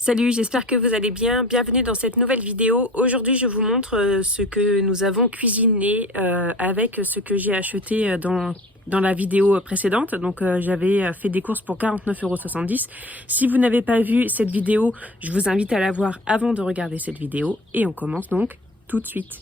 Salut, j'espère que vous allez bien. Bienvenue dans cette nouvelle vidéo. Aujourd'hui, je vous montre ce que nous avons cuisiné avec ce que j'ai acheté dans la vidéo précédente. Donc, j'avais fait des courses pour 49,70 €. Si vous n'avez pas vu cette vidéo, je vous invite à la voir avant de regarder cette vidéo. Et on commence donc tout de suite.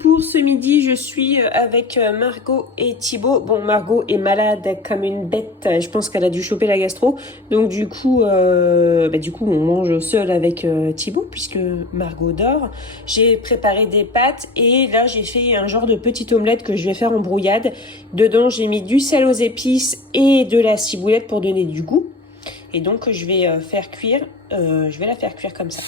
Pour ce midi, je suis avec Margot et Thibaut. Bon, Margot est malade comme une bête. Je pense qu'elle a dû choper la gastro. Donc du coup, on mange seul avec Thibaut puisque Margot dort. J'ai préparé des pâtes et là, j'ai fait un genre de petite omelette que je vais faire en brouillade. Dedans, j'ai mis du sel aux épices et de la ciboulette pour donner du goût. Et donc, je vais faire cuire. Je vais la faire cuire comme ça.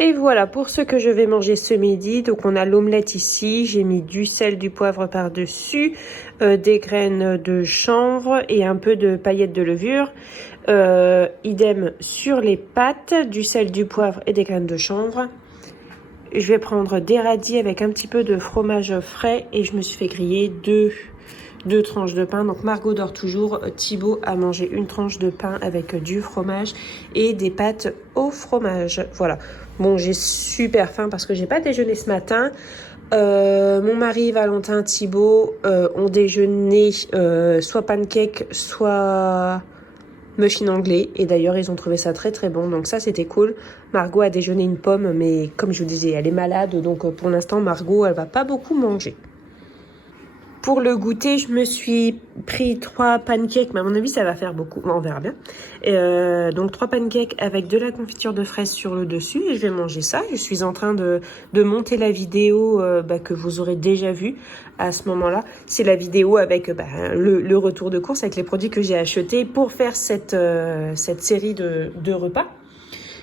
Et voilà pour ce que je vais manger ce midi. Donc on a l'omelette ici, j'ai mis du sel, du poivre par-dessus, des graines de chanvre et un peu de paillettes de levure. Idem sur les pâtes, du sel, du poivre et des graines de chanvre. Je vais prendre des radis avec un petit peu de fromage frais et je me suis fait griller deux tranches de pain. Donc Margot dort toujours, Thibaut a mangé une tranche de pain avec du fromage et des pâtes au fromage. Voilà. Bon, j'ai super faim parce que j'ai pas déjeuné ce matin. Mon mari, Valentin, Thibaut ont déjeuné soit pancake, soit muffin anglais. Et d'ailleurs, ils ont trouvé ça très très bon. Donc ça, c'était cool. Margot a déjeuné une pomme, mais comme je vous disais, elle est malade. Donc pour l'instant, Margot, elle va pas beaucoup manger. Pour le goûter, je me suis pris 3 pancakes, mais à mon avis, ça va faire beaucoup. On verra bien. Donc 3 pancakes avec de la confiture de fraises sur le dessus et je vais manger ça. Je suis en train de monter la vidéo que vous aurez déjà vue à ce moment-là. C'est la vidéo avec le retour de course avec les produits que j'ai achetés pour faire cette série de repas.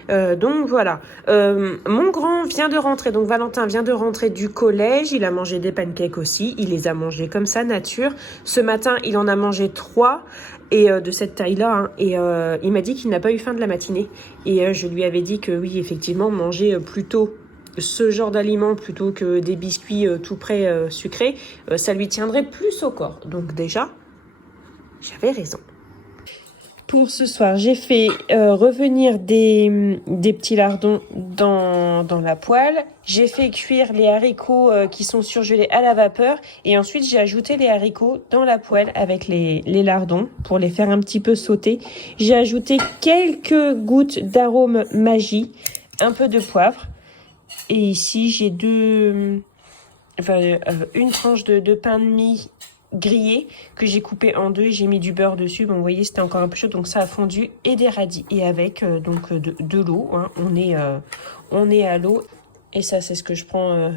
Donc voilà, mon grand vient de rentrer, donc Valentin vient de rentrer du collège, il a mangé des pancakes aussi, il les a mangés comme ça, nature. Ce matin, il en a mangé 3 et de cette taille-là, hein, et il m'a dit qu'il n'a pas eu faim de la matinée. Et je lui avais dit que oui, effectivement, manger plutôt ce genre d'aliments plutôt que des biscuits tout prêts sucrés, ça lui tiendrait plus au corps. Donc déjà, j'avais raison. Pour ce soir, j'ai fait revenir des petits lardons dans la poêle. J'ai fait cuire les haricots qui sont surgelés à la vapeur. Et ensuite, j'ai ajouté les haricots dans la poêle avec les lardons pour les faire un petit peu sauter. J'ai ajouté quelques gouttes d'arôme magie, un peu de poivre. Et ici, j'ai une tranche de pain de mie grillé que j'ai coupé en 2, j'ai mis du beurre dessus. Bon, vous voyez, c'était encore un peu chaud, donc ça a fondu, et des radis et avec de l'eau, hein. On est à l'eau et ça c'est ce que je prends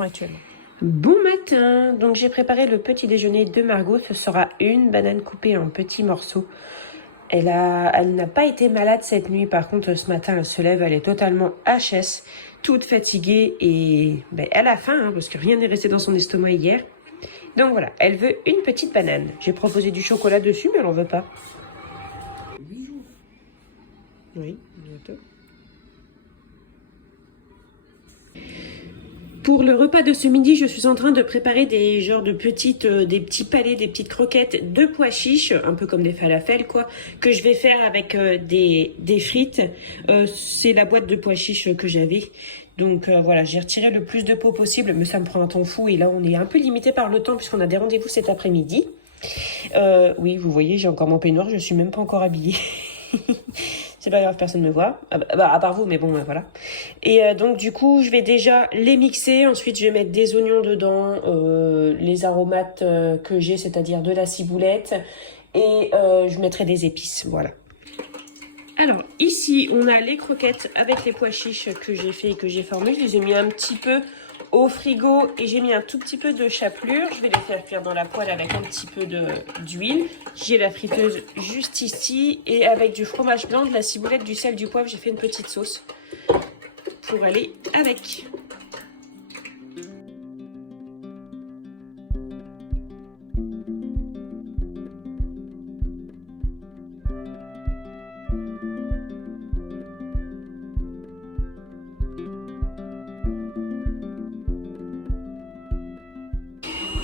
actuellement. Bon matin. Donc j'ai préparé le petit déjeuner de Margot. Ce sera une banane coupée en petits morceaux. Elle n'a pas été malade cette nuit. Par contre, ce matin, elle se lève, elle est totalement HS, toute fatiguée et elle a faim, hein, parce que rien n'est resté dans son estomac hier. Donc voilà, elle veut une petite banane. J'ai proposé du chocolat dessus, mais elle n'en veut pas. Oui, bientôt. Pour le repas de ce midi, je suis en train de préparer des petits palets, des petites croquettes de pois chiches, un peu comme des falafels quoi, que je vais faire avec des frites. C'est la boîte de pois chiches que j'avais. Donc voilà, j'ai retiré le plus de peau possible, mais ça me prend un temps fou. Et là, on est un peu limité par le temps puisqu'on a des rendez-vous cet après-midi. Oui, vous voyez, j'ai encore mon peignoir, je suis même pas encore habillée. C'est pas grave, personne ne me voit. À part vous, mais bon, voilà. Et donc, du coup, je vais déjà les mixer. Ensuite, je vais mettre des oignons dedans, les aromates que j'ai, c'est-à-dire de la ciboulette. Et je mettrai des épices, voilà. Alors, ici, on a les croquettes avec les pois chiches que j'ai fait et que j'ai formées. Je les ai mis un petit peu au frigo et j'ai mis un tout petit peu de chapelure. Je vais les faire cuire dans la poêle avec un petit peu d'huile. J'ai la friteuse juste ici et avec du fromage blanc, de la ciboulette, du sel, du poivre, j'ai fait une petite sauce pour aller avec.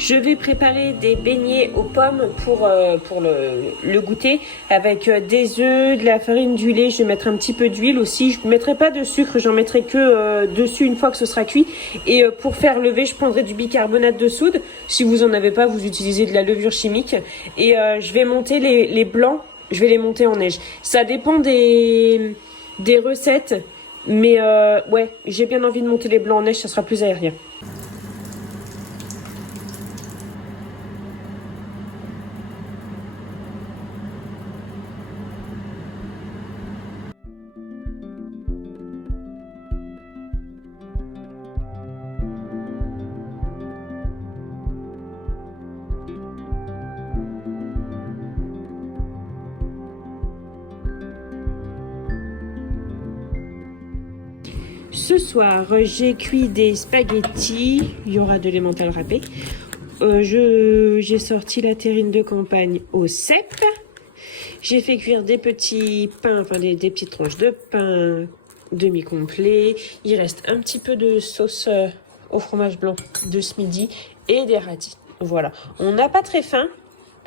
Je vais préparer des beignets aux pommes pour le goûter avec des œufs, de la farine, du lait. Je vais mettre un petit peu d'huile aussi. Je ne mettrai pas de sucre, j'en mettrai que dessus une fois que ce sera cuit. Et pour faire lever, je prendrai du bicarbonate de soude. Si vous en avez pas, vous utilisez de la levure chimique. Et je vais monter les blancs, je vais les monter en neige. Ça dépend des recettes, mais ouais, j'ai bien envie de monter les blancs en neige, ça sera plus aérien. Ce soir, j'ai cuit des spaghettis. Il y aura de l'emmental râpé. J'ai sorti la terrine de campagne au cèpe. J'ai fait cuire des petits pains, enfin des petites tranches de pain demi-complet. Il reste un petit peu de sauce au fromage blanc de ce midi et des radis. Voilà. On n'a pas très faim,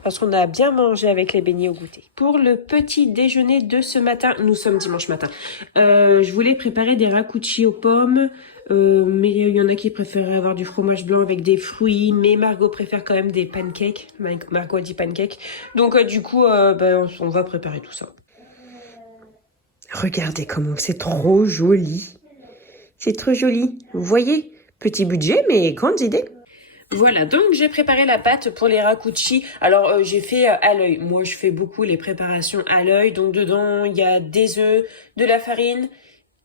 parce qu'on a bien mangé avec les beignets au goûter. Pour le petit déjeuner de ce matin, nous sommes dimanche matin, je voulais préparer des rakuchi aux pommes, mais il y en a qui préféraient avoir du fromage blanc avec des fruits, mais Margot préfère quand même des pancakes. Margot a dit pancakes. Donc du coup, on va préparer tout ça. Regardez comment c'est trop joli. C'est trop joli. Vous voyez, petit budget, mais grande idée. Voilà, donc j'ai préparé la pâte pour les rakuchi. Alors j'ai fait à l'œil. Moi je fais beaucoup les préparations à l'œil. Donc dedans il y a des œufs, de la farine.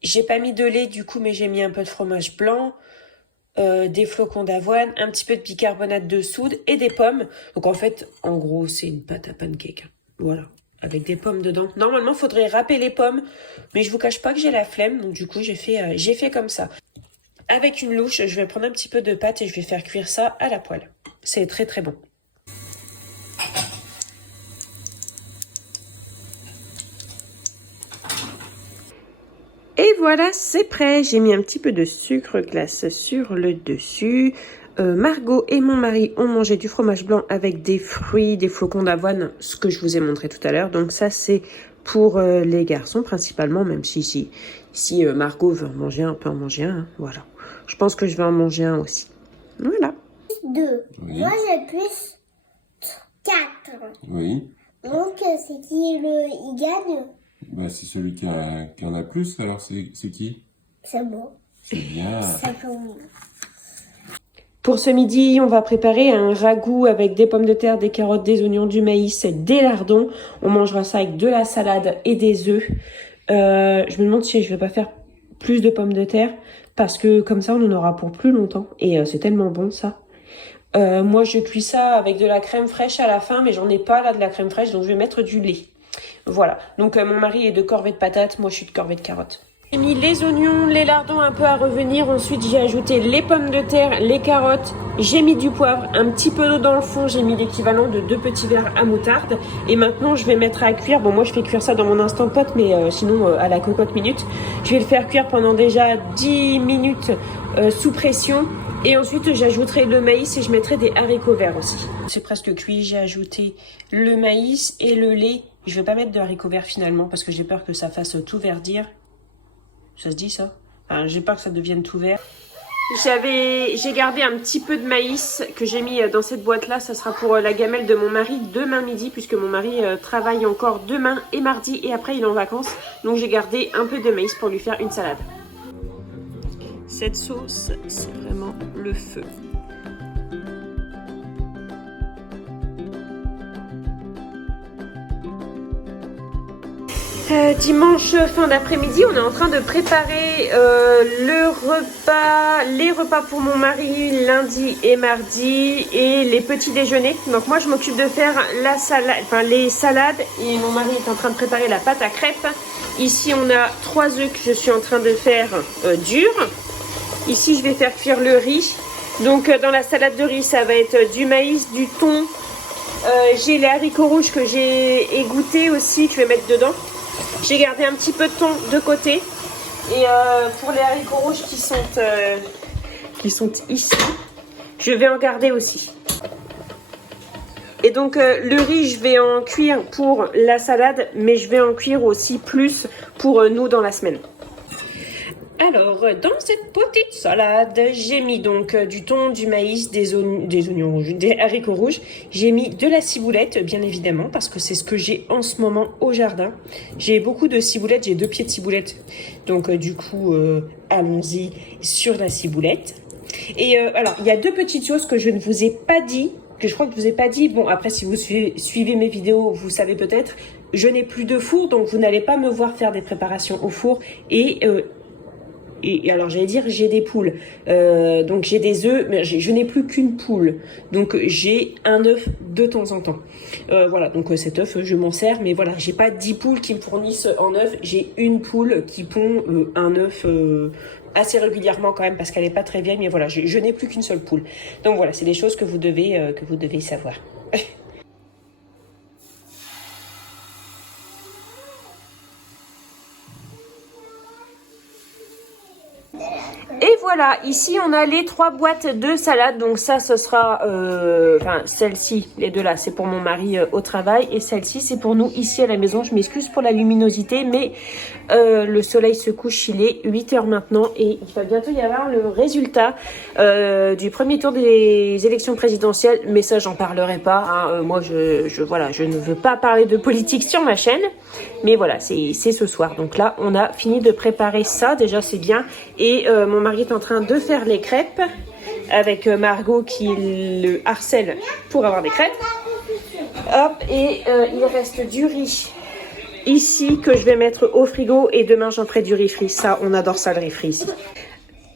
J'ai pas mis de lait du coup, mais j'ai mis un peu de fromage blanc, des flocons d'avoine, un petit peu de bicarbonate de soude et des pommes. Donc en fait, en gros c'est une pâte à pancake. Voilà, avec des pommes dedans. Normalement faudrait râper les pommes, mais je vous cache pas que j'ai la flemme. Donc du coup j'ai fait comme ça. Avec une louche, je vais prendre un petit peu de pâte et je vais faire cuire ça à la poêle. C'est très très bon. Et voilà, c'est prêt. J'ai mis un petit peu de sucre glace sur le dessus. Margot et mon mari ont mangé du fromage blanc avec des fruits, des flocons d'avoine, ce que je vous ai montré tout à l'heure. Donc ça, c'est pour les garçons principalement, même si Margot veut en manger un, peut en manger un. Hein, voilà. Je pense que je vais en manger un aussi. Voilà. 2. Oui. Moi, j'ai plus 4. Oui. Donc, c'est qui il gagne? Bah, c'est celui qui en a plus, alors c'est qui? C'est bon. C'est bien. Ça commence. Pour ce midi, on va préparer un ragoût avec des pommes de terre, des carottes, des oignons, du maïs, des lardons. On mangera ça avec de la salade et des œufs. Je me demande si je vais pas faire plus de pommes de terre parce que comme ça, on en aura pour plus longtemps. Et c'est tellement bon ça. Moi, je cuis ça avec de la crème fraîche à la fin, mais j'en ai pas là de la crème fraîche, donc je vais mettre du lait. Voilà. Donc mon mari est de corvée de patates, moi je suis de corvée de carottes. J'ai mis les oignons, les lardons un peu à revenir. Ensuite, j'ai ajouté les pommes de terre, les carottes. J'ai mis du poivre, un petit peu d'eau dans le fond. J'ai mis l'équivalent de 2 petits verres à moutarde. Et maintenant, je vais mettre à cuire. Bon, moi, je fais cuire ça dans mon Instant Pot, mais sinon, à la cocotte minute. Je vais le faire cuire pendant déjà 10 minutes sous pression. Et ensuite, j'ajouterai le maïs et je mettrai des haricots verts aussi. C'est presque cuit. J'ai ajouté le maïs et le lait. Je vais pas mettre de haricots verts finalement parce que j'ai peur que ça fasse tout verdir. Ça se dit ça? Enfin, j'ai peur que ça devienne tout vert. J'ai gardé un petit peu de maïs que j'ai mis dans cette boîte-là. Ça sera pour la gamelle de mon mari demain midi puisque mon mari travaille encore demain et mardi et après il est en vacances. Donc j'ai gardé un peu de maïs pour lui faire une salade. Cette sauce, c'est vraiment le feu. Dimanche fin d'après-midi, on est en train de préparer les repas pour mon mari lundi et mardi et les petits déjeuners. Donc moi je m'occupe de faire la salade, enfin les salades et mon mari est en train de préparer la pâte à crêpes. Ici on a 3 œufs que je suis en train de faire durs. Ici je vais faire cuire le riz. Donc dans la salade de riz ça va être du maïs, du thon. J'ai les haricots rouges que j'ai égouttés aussi que je vais mettre dedans. J'ai gardé un petit peu de thon de côté. Et pour les haricots rouges qui sont ici, je vais en garder aussi. Et donc le riz, je vais en cuire pour la salade, mais je vais en cuire aussi plus pour nous dans la semaine. Alors, dans cette petite salade, j'ai mis donc du thon, du maïs, des oignons rouges, des haricots rouges. J'ai mis de la ciboulette, bien évidemment, parce que c'est ce que j'ai en ce moment au jardin. J'ai beaucoup de ciboulette, j'ai 2 pieds de ciboulette. Donc, du coup, allons-y sur la ciboulette. Et alors, il y a 2 petites choses que je ne vous ai pas dit, que je crois que je vous ai pas dit. Bon, après, si vous suivez mes vidéos, vous savez peut-être. Je n'ai plus de four, donc vous n'allez pas me voir faire des préparations au four. Et alors j'allais dire j'ai des poules, donc j'ai des œufs, mais je n'ai plus qu'une poule, donc j'ai un œuf de temps en temps. Voilà, donc cet œuf je m'en sers, mais voilà, j'ai pas 10 poules qui me fournissent en œuf, j'ai une poule qui pond un œuf assez régulièrement quand même parce qu'elle est pas très vieille, mais voilà, je n'ai plus qu'une seule poule. Donc voilà, c'est des choses que vous devez savoir. Et voilà, ici on a les 3 boîtes de salade, donc ça ce sera, enfin celle-ci, les deux là c'est pour mon mari au travail et celle-ci c'est pour nous ici à la maison. Je m'excuse pour la luminosité mais le soleil se couche, il est 8 h maintenant et il va bientôt y avoir le résultat du premier tour des élections présidentielles, mais ça j'en parlerai pas, hein. Moi voilà, je ne veux pas parler de politique sur ma chaîne, mais voilà, c'est ce soir. Donc là on a fini de préparer ça, déjà c'est bien, et mon mari est en train de faire les crêpes avec Margot qui le harcèle pour avoir des crêpes. Hop, et il reste du riz ici que je vais mettre au frigo et demain j'en ferai du riz frit. Ça, on adore ça, le riz frit ici.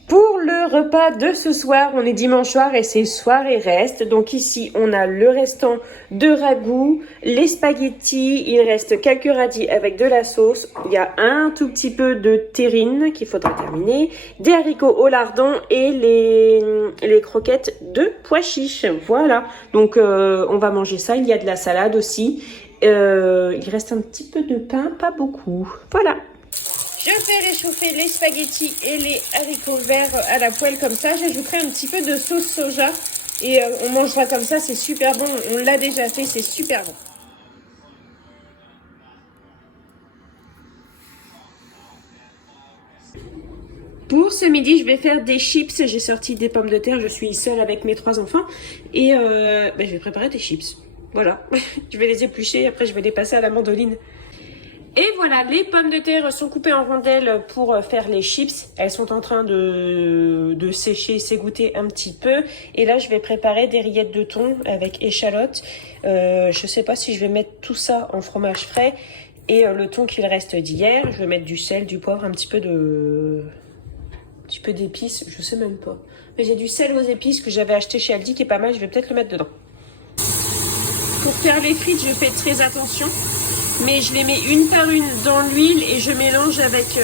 Pour le repas de ce soir, on est dimanche soir et c'est soir et reste. Donc ici, on a le restant de ragoût, les spaghettis, il reste quelques radis avec de la sauce. Il y a un tout petit peu de terrine qu'il faudra terminer, des haricots au lardon et les croquettes de pois chiches. Voilà, donc on va manger ça. Il y a de la salade aussi. Il reste un petit peu de pain, pas beaucoup. Voilà. Je fais réchauffer les spaghettis et les haricots verts à la poêle comme ça. J'ajouterai un petit peu de sauce soja et on mangera comme ça. C'est super bon. On l'a déjà fait, c'est super bon. Pour ce midi, je vais faire des chips. J'ai sorti des pommes de terre. Je suis seule avec mes 3 enfants et je vais préparer des chips. Voilà. Je vais les éplucher et après je vais les passer à la mandoline. Et voilà, les pommes de terre sont coupées en rondelles pour faire les chips. Elles sont en train de sécher, s'égoutter un petit peu. Et là, je vais préparer des rillettes de thon avec échalotes. Je sais pas si je vais mettre tout ça en fromage frais. Et le thon qu'il reste d'hier, je vais mettre du sel, du poivre, un petit peu d'épices. Je sais même pas. Mais j'ai du sel aux épices que j'avais acheté chez Aldi qui est pas mal. Je vais peut-être le mettre dedans. Pour faire les frites, je fais très attention. Mais je les mets une par une dans l'huile et je mélange avec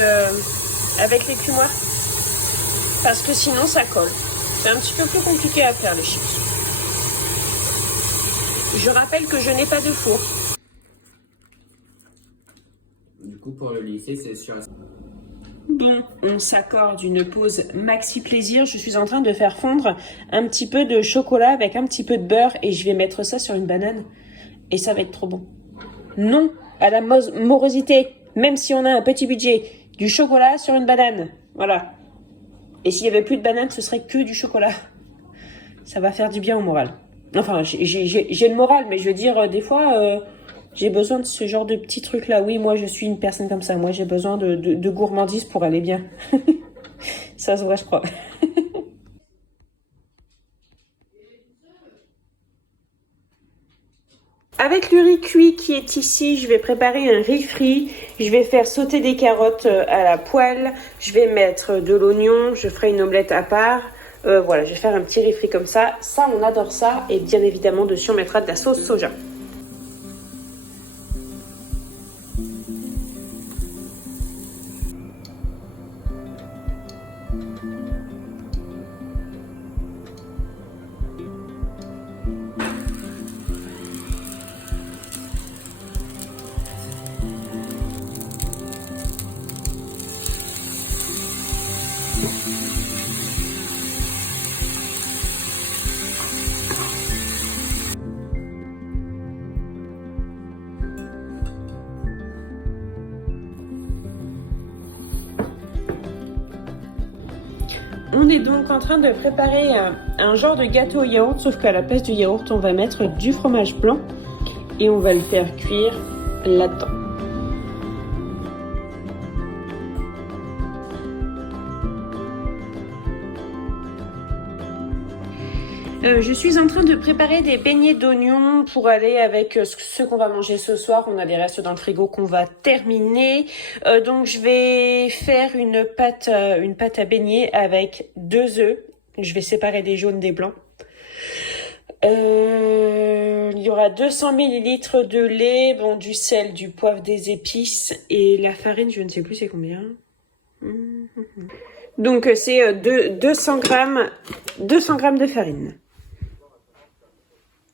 l'écumoire parce que sinon ça colle. C'est un petit peu plus compliqué à faire les chips. Je rappelle que je n'ai pas de four. Du coup pour le lycée c'est sûr. Bon, on s'accorde une pause maxi plaisir. Je suis en train de faire fondre un petit peu de chocolat avec un petit peu de beurre et je vais mettre ça sur une banane et ça va être trop bon. Non à la morosité, même si on a un petit budget, du chocolat sur une banane, voilà. Et s'il y avait plus de banane, ce serait que du chocolat. Ça va faire du bien au moral. Enfin, j'ai le moral, mais je veux dire, des fois, j'ai besoin de ce genre de petits trucs-là. Oui, moi, je suis une personne comme ça. Moi, j'ai besoin de gourmandise pour aller bien. Ça se voit, je crois. Avec le riz cuit qui est ici, je vais préparer un riz frit. Je vais faire sauter des carottes à la poêle. Je vais mettre de l'oignon. Je ferai une omelette à part. Voilà, je vais faire un petit riz frit comme ça. Ça, on adore ça. Et bien évidemment, dessus, on mettra de la sauce soja. On est donc en train de préparer un genre de gâteau au yaourt, sauf qu'à la place du yaourt, on va mettre du fromage blanc et on va le faire cuire là-dedans. Je suis en train de préparer des beignets d'oignons pour aller avec ce qu'on va manger ce soir. On a des restes dans le frigo qu'on va terminer. Donc je vais faire une pâte à beignets avec 2 œufs. Je vais séparer des jaunes des blancs. Il y aura 200 ml de lait, bon, du sel, du poivre, des épices et la farine, je ne sais plus c'est combien. Donc c'est 200 grammes de farine.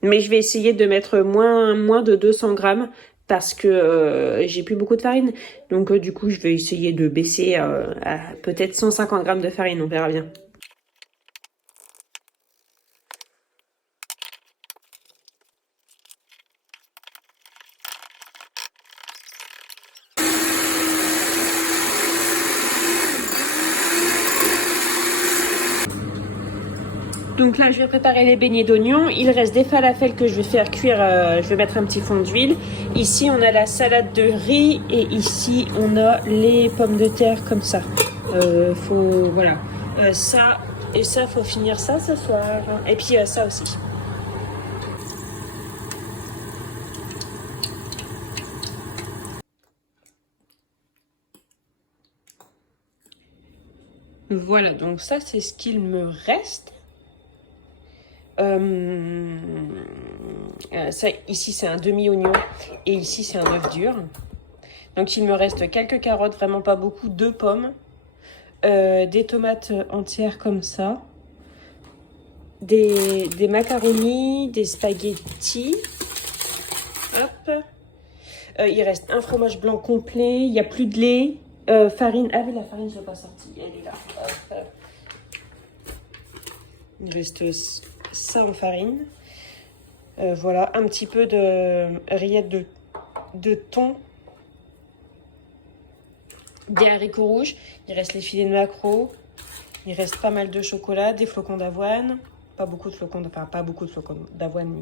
Mais je vais essayer de mettre moins de 200 grammes parce que j'ai plus beaucoup de farine. Donc du coup, je vais essayer de baisser à peut-être 150 grammes de farine, on verra bien. Donc là, je vais préparer les beignets d'oignons. Il reste des falafels que je vais faire cuire. Je vais mettre un petit fond d'huile. Ici, on a la salade de riz. Et ici, on a les pommes de terre comme ça. Voilà. Ça et ça, faut finir ça ce soir. Et puis ça aussi. Voilà, donc ça, c'est ce qu'il me reste. Ça, ici c'est un demi-oignon et ici c'est un œuf dur. Donc il me reste quelques carottes, vraiment pas beaucoup, 2 pommes, des tomates entières comme ça, des macaronis, des spaghettis. Hop. Il reste un fromage blanc complet, il n'y a plus de lait, farine. Ah oui, la farine je l'ai pas sortie, elle est là. Hop. Il reste ça en farine. Voilà, un petit peu de rillettes de thon, des haricots rouges. Il reste les filets de maquereau. Il reste pas mal de chocolat, des flocons d'avoine. Pas beaucoup de flocons d'avoine.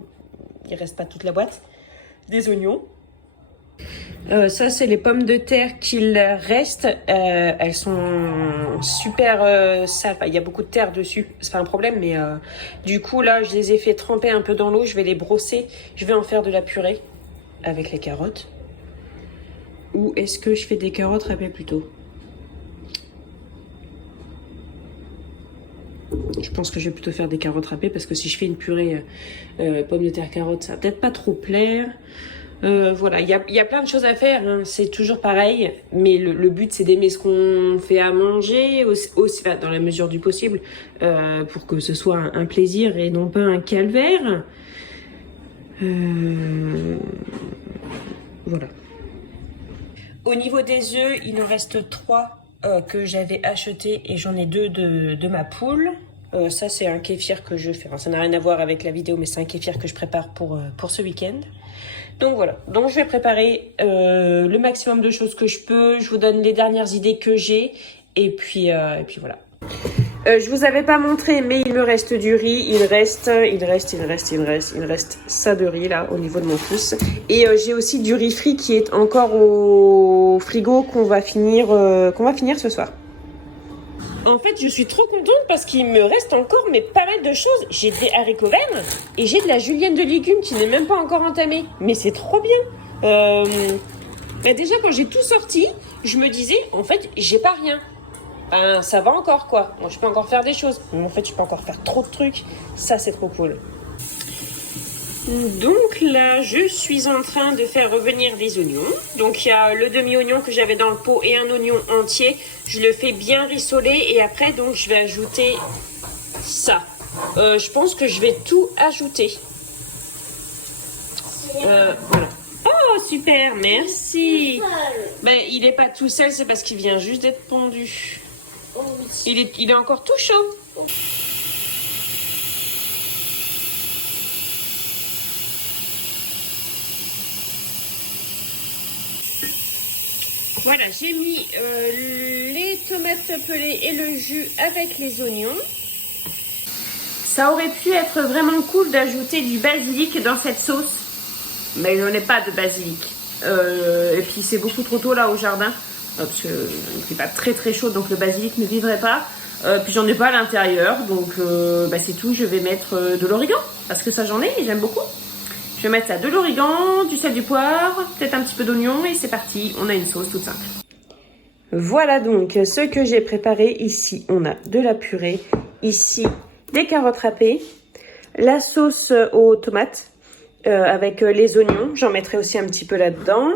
Il reste pas toute la boîte. Des oignons. Ça, c'est les pommes de terre qu'il reste. Elles sont super sales. Il y a beaucoup de terre dessus. C'est pas un problème, mais du coup, là, je les ai fait tremper un peu dans l'eau. Je vais les brosser. Je vais en faire de la purée avec les carottes. Ou est-ce que je fais des carottes râpées plutôt? Je pense que je vais plutôt faire des carottes râpées parce que si je fais une purée pommes de terre carottes, ça va peut-être pas trop plaire. Voilà, il y a plein de choses à faire, hein. C'est toujours pareil, mais le but c'est d'aimer ce qu'on fait à manger, aussi, enfin, dans la mesure du possible, pour que ce soit un plaisir et non pas un calvaire. Voilà. Au niveau des œufs, il en reste 3 que j'avais achetés et j'en ai 2 de ma poule. Ça c'est un kéfir que je fais, enfin, ça n'a rien à voir avec la vidéo, mais c'est un kéfir que je prépare pour ce week-end. Donc voilà, donc je vais préparer le maximum de choses que je peux. Je vous donne les dernières idées que j'ai et puis voilà. Je vous avais pas montré, mais il me reste du riz. Il reste ça de riz là au niveau de mon pouce. Et j'ai aussi du riz frit qui est encore au frigo qu'on va finir ce soir. En fait, je suis trop contente parce qu'il me reste encore mais pas mal de choses. J'ai des haricots verts et j'ai de la julienne de légumes qui n'est même pas encore entamée. Mais c'est trop bien. Déjà, quand j'ai tout sorti, je me disais, en fait, j'ai pas rien. Ben, ça va encore, quoi. Moi, je peux encore faire des choses. Mais en fait, je peux encore faire trop de trucs. Ça, c'est trop cool. Donc là, je suis en train de faire revenir des oignons. Donc il y a le demi-oignon que j'avais dans le pot et un oignon entier. Je le fais bien rissoler et après, donc, je vais ajouter ça. Je pense que je vais tout ajouter. Voilà. Oh, super, merci. Ben, il est pas tout seul, c'est parce qu'il vient juste d'être pondu. Il est encore tout chaud. Voilà, j'ai mis les tomates pelées et le jus avec les oignons. Ça aurait pu être vraiment cool d'ajouter du basilic dans cette sauce, mais je n'ai pas de basilic. Et puis c'est beaucoup trop tôt là au jardin, parce qu'il ne fait pas très chaud, donc le basilic ne vivrait pas. Puis j'en ai pas à l'intérieur, donc c'est tout. Je vais mettre de l'origan, parce que ça j'en ai et j'aime beaucoup. Je vais mettre ça, de l'origan, du sel, du poivre, peut-être un petit peu d'oignon et c'est parti. On a une sauce toute simple. Voilà donc ce que j'ai préparé. Ici on a de la purée, ici des carottes râpées, la sauce aux tomates avec les oignons, j'en mettrai aussi un petit peu là-dedans.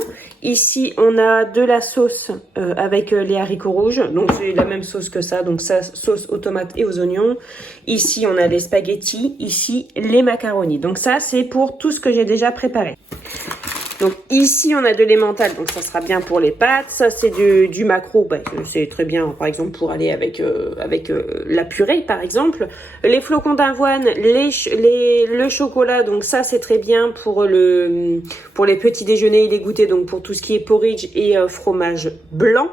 Ici on a de la sauce avec les haricots rouges, donc c'est la même sauce que ça, donc ça, sauce aux tomates et aux oignons. Ici on a des spaghettis, ici les macaronis, donc ça c'est pour tout ce que j'ai déjà préparé. Donc ici on a de l'emmental, donc ça sera bien pour les pâtes. Ça c'est du maquereau, c'est très bien par exemple pour aller avec la purée par exemple. Les flocons d'avoine, le chocolat, donc ça c'est très bien pour les petits déjeuners et les goûters, donc pour tout ce qui est porridge et fromage blanc.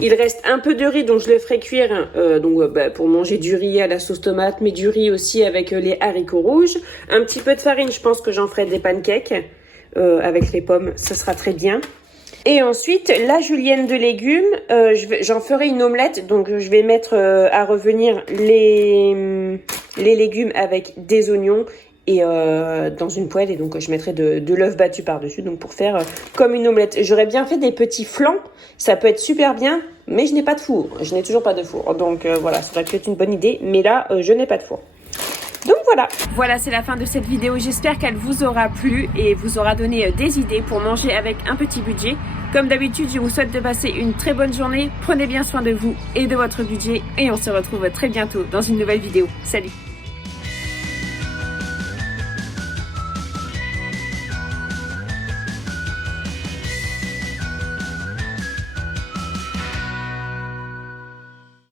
Il reste un peu de riz, donc je le ferai cuire pour manger du riz à la sauce tomate, mais du riz aussi avec les haricots rouges. Un petit peu de farine, je pense que j'en ferai des pancakes. Avec les pommes, ça sera très bien. Et ensuite, la julienne de légumes, j'en ferai une omelette. Donc, je vais mettre à revenir les légumes avec des oignons et dans une poêle. Et donc, je mettrai de l'œuf battu par-dessus, donc pour faire comme une omelette. J'aurais bien fait des petits flancs, ça peut être super bien, mais je n'ai pas de four. Je n'ai toujours pas de four. Donc, voilà, ça aurait pu être une bonne idée, mais là, je n'ai pas de four. Donc voilà, c'est la fin de cette vidéo. J'espère qu'elle vous aura plu et vous aura donné des idées pour manger avec un petit budget. Comme d'habitude, je vous souhaite de passer une très bonne journée. Prenez bien soin de vous et de votre budget et on se retrouve très bientôt dans une nouvelle vidéo. Salut!